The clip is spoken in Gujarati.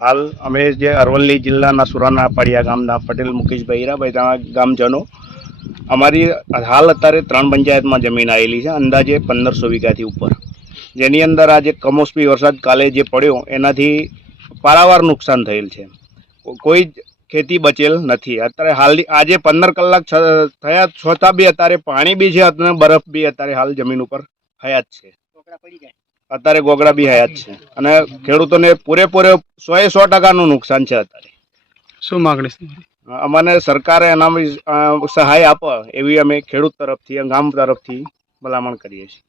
હાલ અમે જે અરવલ્લી જિલ્લાના સુરાના પાડિયા ગામના પટેલ મુકેશભાઈ હીરાભાઈ ત્યાં ગામજનો અમારી હાલ અત્યારે 3 પંચાયતમાં જમીન આવેલી છે, અંદાજે 1500 વીઘાથી ઉપર, જેની અંદર આજે કમોસમી વરસાદ કાલે જે પડ્યો એનાથી પારાવાર નુકસાન થયેલ છે. કોઈ જ ખેતી બચેલ નથી. અત્યારે હાલ આજે 15 કલાક થયા છતાં બી અત્યારે પાણી બી છે અને બરફ બી અત્યારે હાલ જમીન ઉપર હયાત છે. અત્યારે ગોગડા બી હયાત છે અને ખેડૂતોને પૂરેપૂરે 100% નુકસાન છે. અત્યારે શું માંગણી છે? અમને સરકારે એના સહાય આપે એવી અમે ખેડૂત તરફથી ગામ તરફથી ભલામણ કરીએ છીએ.